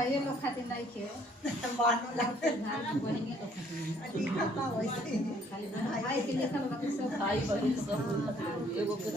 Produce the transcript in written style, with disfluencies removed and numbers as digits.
भाई लोग खाते नहीं खे बानो लागते भाई बहनी लोग खाते अभी खाता वैसे खाली भाई के लिए सब लोग सब भाई बहन सब एगो के